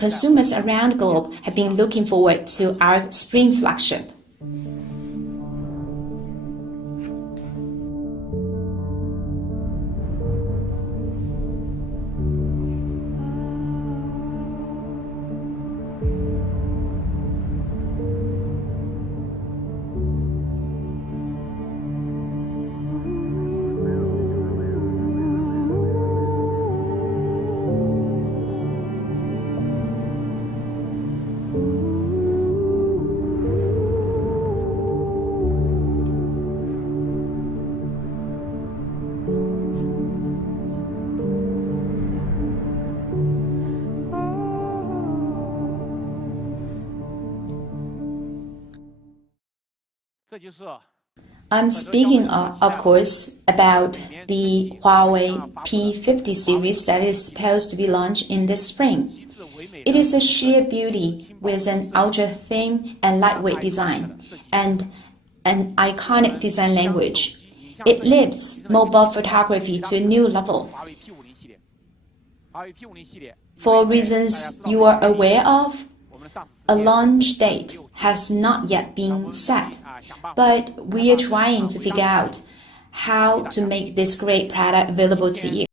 consumers around the globe have been looking forward to our spring flagship. I'm speaking, of course, about the Huawei P50 series that is supposed to be launched in this spring. It is a sheer beauty with an ultra-thin and lightweight design and an iconic design language. It lifts mobile photography to a new level. For reasons you are aware of, a launch date has not yet been set, but we are trying to figure out how to make this great product available to you.